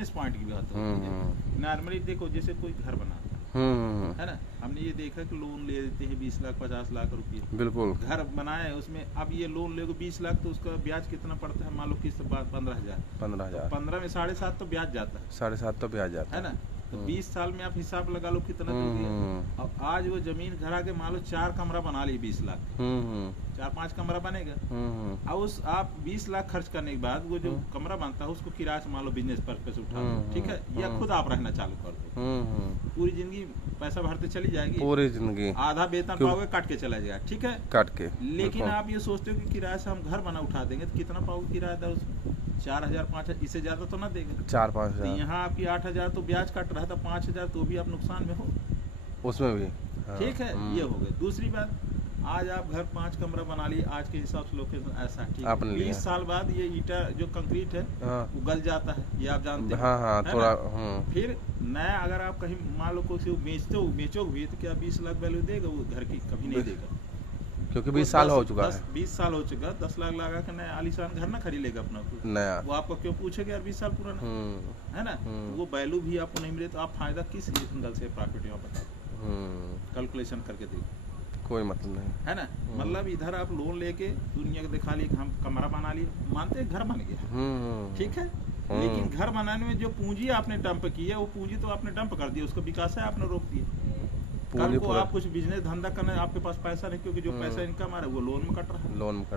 Business point की बात होती है। नॉर्मली देखो जैसे कोई घर बनाता है ना, हमने ये देखा कि लोन ले लेते हैं 20 लाख 50 लाख रुपये, बिल्कुल घर बनाए उसमें, अब ये लोन ले 20 लाख तो उसका ब्याज कितना पड़ता है, मान लो किस्त 15,000, 15 में 7.5 तो ब्याज जाता है, 7.5 तो ब्याज जाता है ना। तो 20 साल में आप हिसाब लगा लो कितना दोगे। अब आज वो जमीन घर आके मान लो 4 कमरा बना ली 20 लाख, 4-5 कमरा बनेगा। अब उस आप 20 लाख खर्च करने के बाद वो जो कमरा बनता है उसको किराए से मान लो बिजनेस पर्पस से उठा लो, ठीक है, या खुद आप रहना चालू कर दो, पूरी जिंदगी पैसा भरते चली जाएगी, पूरी जिंदगी आधा वेतन पाओगे काट के चला जाएगा, ठीक है, काट के। लेकिन आप ये सोचते हो कि किराए से हम घर बना उठा देंगे तो कितना पाओगे किराएदार उसको, 4,000 5,000, इससे ज्यादा तो ना देगा, 4-5 हजार। यहाँ आपकी 8,000 तो ब्याज काट रहा था, 5,000 तो भी आप नुकसान में हो उसमें भी, ठीक है। ये हो गया। दूसरी बात, आज आप घर 5 कमरा बना लिए, आज के हिसाब से लोकेशन ऐसा, ठीक है, 20 साल बाद ये ईटा जो कंक्रीट है वो गल जाता है, ये आप जानते हैं, थोड़ा। फिर नया अगर आप कहीं मान लो कोई बेचोगे भी तो क्या 20 लाख वैल्यू देगा वो घर की, कभी नहीं देगा, क्योंकि 20 साल हो चुका है, 20 साल हो चुका, 10 लाख लगा के नया आलीशान घर ना खरीद लेगा अपना नया, वो आपको क्यों पूछेगा यार 20 साल पुराना, है ना। वो वैल्यू भी आपको नहीं मिले तो आप फायदा किस एंगल से प्रॉफिट में बता, कैलकुलेशन करके देखो, कोई मतलब नहीं, है ना। मतलब इधर आप लोन लेके दुनिया को दिखा लिए हम कमरा बना लिए, मानते घर बन गया, ठीक है, लेकिन घर बनाने में जो पूंजी आपने डंप की है वो पूंजी तो आपने डंप कर दिया, उसका विकास है आपने रोक दिया। कल को आप कुछ बिजनेस धंधा करने आपके पास पैसा नहीं, क्योंकि जो पैसा इनकम आ रहा है वो लोन में कट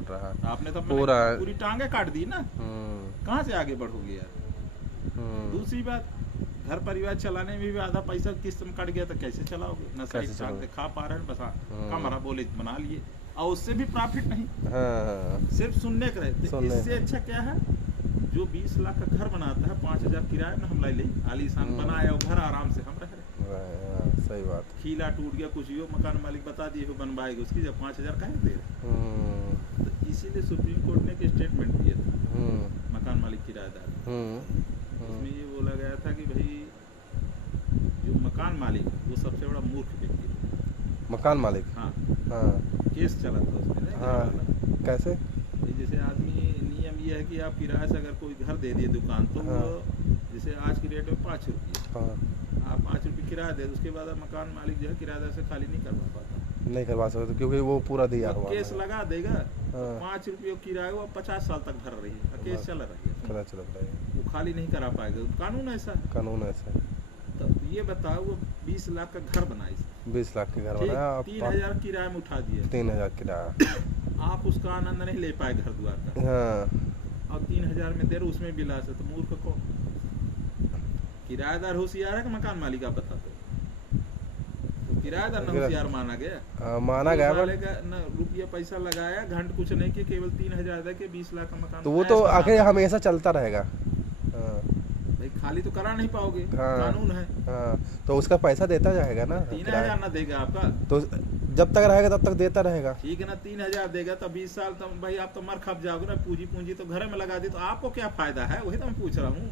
रहा है, आपने तो पूरी टांगे काट दी ना, कहाँ से आगे बढ़ोगे यार। दूसरी बात, घर परिवार चलाने में भी आधा पैसा किस्त में कट गया तो कैसे चलाओगे, न सही से खा पा रहे हैं, बस कमरा बोले बना लिए और उससे भी प्रॉफिट नहीं, सिर्फ सुनने के रहते। इससे अच्छा क्या है, जो 20 लाख का घर बनाता है 5,000 किराए में हम ले आलीशान बनाया और घर आराम से हम रह रहे, सही बात, खीला टूट गया कुछ हो, मकान मालिक बता दिए हो बनवाएगा, उसकी जब 5,000 कहीं दे रहे। तो इसीलिए सुप्रीम कोर्ट ने एक स्टेटमेंट दिया था मकान मालिक किराएदार, उसमें ये बोला गया था कि भाई जो मकान मालिक वो सबसे बड़ा मूर्ख व्यक्ति है, मकान मालिक, हाँ, केस चला था उसमें, कैसे, जैसे आदमी नियम ये है कि आप किराए से अगर कोई घर दे दिए दुकान तो वो जैसे आज की रेट में 5 रुपये, आप 5 रुपये किराया दे, उसके बाद मकान मालिक जो है किराएदार से खाली नहीं करवा पाता, नहीं करवा सकते क्योंकि वो पूरा दिया हुआ केस लगा देगा। 5 रुपये किराया वो 50 साल तक भर रही है, केस चल रही है, वो खाली नहीं करा पाएगा, कानून ऐसा। तो ये बताओ वो 20 लाख का घर बनाई, 20 लाख के घर बनाया, 3,000 किराए में उठा दिया, 3,000 किराया, आप उसका आनंद नहीं ले पाए घर द्वार का, और 3,000 में दे रहे उसमें भी लाश है, तो मूर्ख को किराएदार होशियार है कि मकान मालिक, आप बता दो, तो किराएदार ना होशियार माना गया, रुपया पैसा लगाया, घंट कुछ नहीं किया, केवल 3,000 दे के 20 लाख का मकान, तो वो तो आगे हमेशा चलता रहेगा, खाली तो करा नहीं पाओगे, कानून है, तो उसका पैसा देता जाएगा ना, 3,000 ना देगा आपका, तो जब तक रहेगा तब तक देता रहेगा, ठीक है ना, 3,000 देगा तो 20 साल तो भाई आप तो मर खप जाओगे ना, पूंजी तो घर में लगा दी, तो आपको क्या फायदा है, वही तो मैं पूछ रहा हूँ,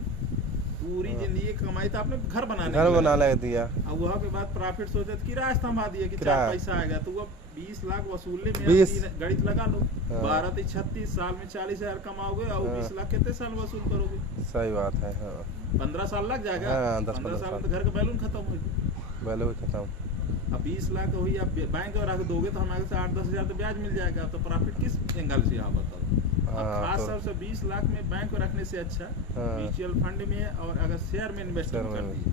पूरी जिंदगी कमाई तो आपने घर बना दिया, अब वहाँ के बाद प्रॉफिट सोचे तो किराया थमा दिया कि 4 पैसा आएगा, तो वो 20 लाख वसूलने में गणित लगा लो, 12 से 36 साल में 40,000 कमाओगे और 20 लाख कितने साल वसूल करोगे, सही बात है, 15 साल लग जाएगा, 15 साल में तो घर का बैलून खत्म हो, अब 20 लाख हुई आप बैंक में रख दोगे तो हमारे से 8-10 हजार तो ब्याज मिल जाएगा, तो प्रॉफिट किस एंगल से आप बताओ। खास तौर से 20 लाख में बैंक में रखने से अच्छा म्यूचुअल फंड में और अगर शेयर में इन्वेस्टमेंट कर दिए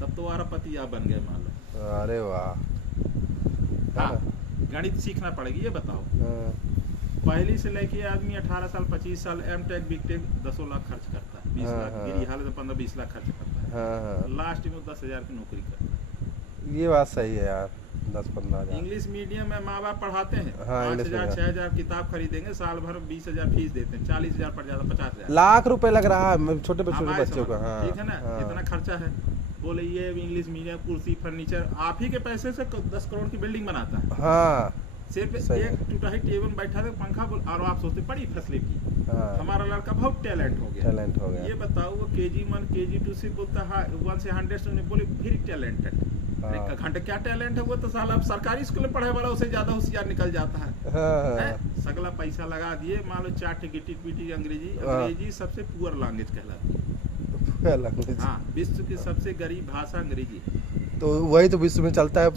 तब तो अरबपति आप बन गए मान लो। अरे वाह, हाँ, गणित सीखना पड़ेगी। ये बताओ पहली से लेके आदमी 18 साल 25 साल एमटेक बीटेक 10 लाख खर्च करता है, 20 लाख मेरी हालत में 15-20 लाख खर्च करता है, लास्ट में 10,000 की नौकरी करता है। ये बात सही है यार, 10-15 हजार। इंग्लिश मीडियम में माँ बाप पढ़ाते हैं, 5,000 6,000 किताब खरीदेंगे, साल भर 20,000 फीस देते हैं, 40,000 पड़ जाता, 50,000 लाख रुपए लग रहा है छोटे बच्चों का, ठीक है ना, इतना खर्चा है। बोले ये इंग्लिश मीडियम कुर्सी फर्नीचर आप ही के पैसे से 10 करोड़ की बिल्डिंग बनाता है, हाँ, सिर्फ एक टूटा ही टेबल बैठा था पंखा बोल, और आप सोचते बड़ी फैसिलिटी, हमारा लड़का बहुत टैलेंट हो गया। ये बताओ वो KG1 KG2 से बोलता है 1 से 100 से बोले फिर टैलेंटेड, घंटे क्या टैलेंट है, वो तो साला सरकारी स्कूल में पढ़े वाला उससे ज्यादा होशियार निकल जाता है। सगला पैसा लगा दिए, मान लो 4 गिटी पिटी अंग्रेजी सबसे पुअर लैंग्वेज कहलाती है, लैंग्वेज। हाँ, विश्व की सबसे गरीब भाषा अंग्रेजी है। तो वही तो विश्व में चलता है,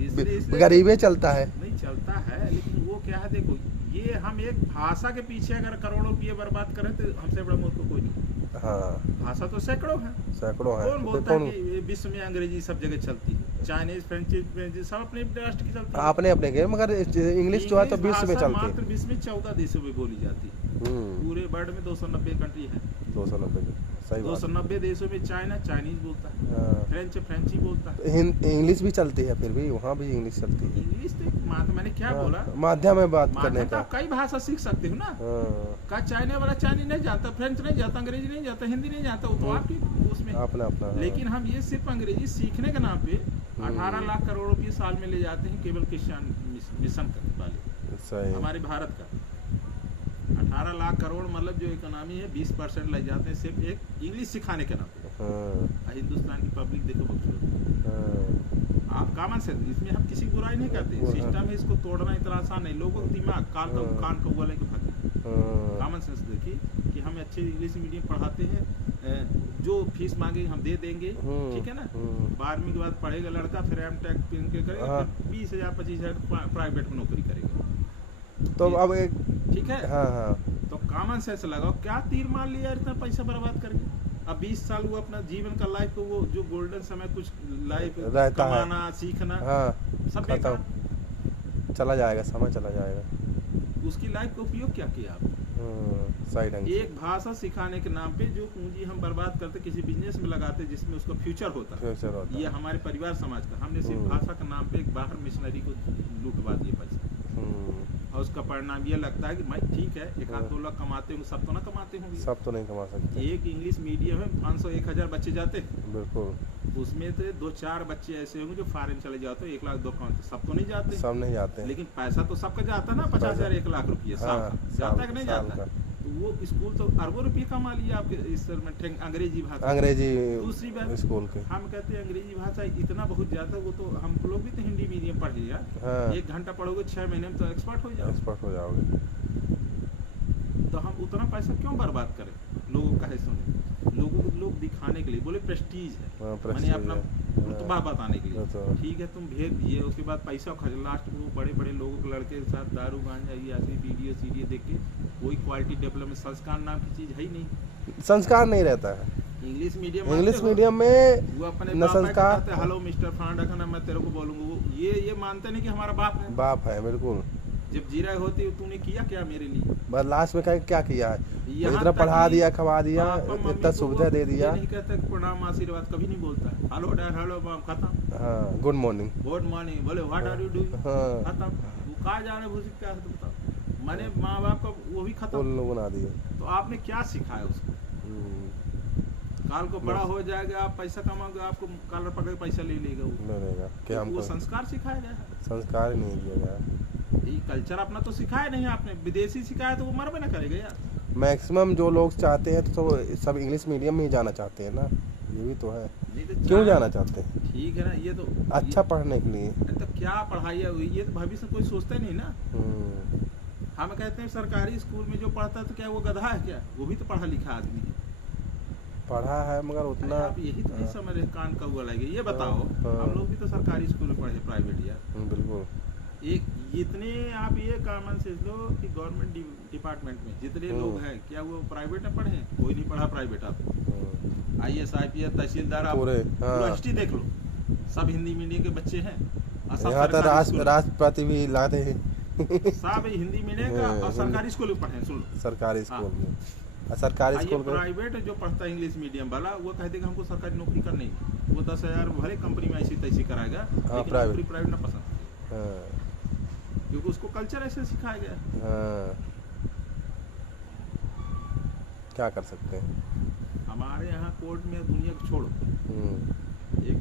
इसलिए गरीबी चलता है। नहीं चलता है, लेकिन वो क्या है, देखो ये हम एक भाषा के पीछे अगर करोड़ों रुपये बर्बाद करें तो हमसे बड़ा मूर्ख कोई नहीं। हाँ, भाषा तो सैकड़ों है। सैकड़ों है। कौन बोलता है कि विश्व में अंग्रेजी सब जगह चलती है? चाइनीज, फ्रेंच सब अपने राष्ट्र की चलती है। आपने अपने के, मगर इंग्लिश जो है तो विश्व में चलती है। मात्र विश्व में 14 देशों में बोली जाती है। पूरे वर्ल्ड में 290 कंट्री है। 290, सही बात। 290 देशों में चाइना चाइनीज बोलता है, फ्रेंच फ्रेंची बोलता है। इंग्लिश भी चलती है, फिर भी वहाँ भी इंग्लिश चलती है। इंग्लिश तो मैंने क्या बोला, माध्यम है बात करने का। कई भाषा सीख सकते हो ना। का चाइना वाला चाइनीज नहीं जानता, फ्रेंच नहीं जानता, अंग्रेजी नहीं जानता, हिंदी नहीं जानता, वो तो आपकी उसमें अपना। लेकिन हम ये सिर्फ अंग्रेजी सीखने के नाम पे 18 लाख करोड़ रुपये साल में ले जाते हैं केवल क्रिश्चियन मिशन वाले। सही। हमारे भारत का 18 लाख करोड़, मतलब जो इकोनॉमी है 20% ले जाते हैं सिर्फ एक इंग्लिश सिखाने के नाम पे। हिंदुस्तान की पब्लिक देखो बख्शो, आप कॉमन सेंस, इसमें हम किसी की बुराई नहीं करते, सिस्टम है, इसको तोड़ना इतना आसान नहीं। लोगों का दिमाग कान कौवा लेके भागे। कॉमन सेंस देखिए कि हम अच्छे इंग्लिश मीडियम पढ़ाते हैं, जो फीस मांगे हम दे देंगे, ठीक है ना। 12वीं के बाद पढ़ेगा लड़का, फिर एमटेक करेगा, 20,000 25,000 प्राइवेट में नौकरी करेगा। तो अब एक ठीक है। हाँ। तो कॉमन सेंस लगाओ, क्या तीर मार लिया इतना पैसा बर्बाद करके। अब 20 साल वो अपना जीवन का लाइफ को, वो जो गोल्डन समय कुछ लाइफ कमाना सीखना, सब बेकार चला जाएगा, समय चला जाएगा। उसकी लाइफ का उपयोग क्या किया आप? सही ढंग से। एक भाषा सिखाने के नाम पे जो पूंजी हम बर्बाद करते, किसी बिजनेस में लगाते जिसमें उसका फ्यूचर होता। ये हमारे परिवार समाज का, हमने सिर्फ भाषा के नाम पे एक बाहर मिशनरी को लूटवा दिए पैसा। और उसका परिणाम ये लगता है कि भाई ठीक है, 1-2 लाख कमाते होंगे, सब तो ना कमाते होंगे, सब तो नहीं कमा सकते। एक इंग्लिश मीडियम में 500-1000 बच्चे जाते हैं, बिल्कुल। उसमें से 2-4 बच्चे ऐसे होंगे जो फॉरेन चले जाते हैं, 1 लाख 2 कमाते, सब तो नहीं जाते। सब नहीं जाते, लेकिन पैसा तो सबका जाता ना, 50,000 1 लाख रुपये साल का, जाता कि नहीं जाता? तो वो स्कूल तो अरबों रुपये कमा लिया आपके इस सर में अंग्रेजी भाषा। अंग्रेजी दूसरी बात, स्कूल के हम कहते हैं अंग्रेजी भाषा इतना बहुत ज्यादा, वो तो हम लोग भी तो हिंदी मीडियम पढ़ लिया। 1 घंटा पढ़ोगे 6 महीने में तो एक्सपर्ट हो जाओगे। तो हम उतना पैसा क्यों बर्बाद करें? लोगों का है सुने, लोग दिखाने के लिए, बोले प्रेस्टीज है, मैंने अपना रुतबा बताने के लिए। ठीक है, तुम भेज दिए, उसके बाद पैसा खर्च, लास्ट में वो बड़े लोगों के लड़के के साथ दारू गांजा ये ऐसी वीडियो सीडियो देख के कोई क्वालिटी डेवलपमेंट, संस्कार नाम की चीज है ही नहीं। संस्कार नहीं रहता है इंग्लिश मीडियम में। वो अपने न संस्कार, हेलो मिस्टर फर्नांडो का मैं तेरे को बोलूंगा, वो ये मानते नहीं कि हमारा बाप है। बिल्कुल। जब जीरा होती तूने किया क्या मेरे लिए? बस लास्ट में क्या किया है, इतना पढ़ा दिया, खवा दिया, इतना सुविधा दे दिया। नहीं कहते प्रणाम आशीर्वाद कभी नहीं बोलता, हेलो डैड, हेलो मॉम, खत्म। हाँ, गुड मॉर्निंग, बोले व्हाट आर यू डूइंग, खत्म। वो कहाँ जाने भूसी क्या है, बताओ। मैंने माँ बाप का वो भी खत्म, उन लोगों बना दिए। तो आपने क्या सिखाया उसको? काल को बड़ा हो जाएगा, आप पैसा कमाओगे, आपको कॉलर पकड़ पैसा ले लेगा क्या? हमको वो संस्कार सिखाया गया है? संस्कार नहीं दिया गया। ये कल्चर अपना तो सिखाया नहीं आपने, विदेशी सिखाया तो वो मरबे ना करेगा यार। मैक्सिमम जो लोग चाहते हैं तो सब इंग्लिश मीडियम में ही जाना चाहते हैं ना, ये भी तो है। तो क्यों जाना चाहते हैं? ठीक है ना, ये तो अच्छा पढ़ने के लिए। तो क्या पढ़ाई है, ये तो भविष्य कोई सोचता ही नहीं ना। हम कहते हैं सरकारी स्कूल में जो पढ़ता है तो क्या वो गधा है क्या? वो भी तो पढ़ा लिखा आदमी है, पढ़ा है, मगर उतना आप यही तो नहीं समझ रहे, कान का हुआ लगे। ये बताओ, हम लोग भी तो सरकारी स्कूल में पढ़े, प्राइवेट यार। बिल्कुल। एक इतने आप ये कॉमन सेंस लो कि गवर्नमेंट डिपार्टमेंट में जितने लोग हैं, क्या वो प्राइवेट में पढ़े हैं? कोई नहीं पढ़ा प्राइवेट। आप IAS IPS तहसीलदार आप यूनिवर्सिटी देख लो, सब हिंदी मीडियम के बच्चे हैं। यहाँ तो राष्ट्रपति भी लाते हैं सब हिंदी मीडियम का, और सरकारी स्कूल में पढ़े। सुन लो, सरकारी स्कूल में, सरकारी स्कूल में। प्राइवेट जो पढ़ता है इंग्लिश मीडियम वाला, वो कहते कि हमको सरकारी नौकरी करनी है, वो 10,000 भले कंपनी में ऐसी तैसी कराएगा, लेकिन नौकरी प्राइवेट ना पसंद, क्योंकि उसको कल्चर ऐसे सिखाया गया। क्या कर सकते हैं? हमारे यहाँ कोर्ट में दुनिया को छोड़ो, एक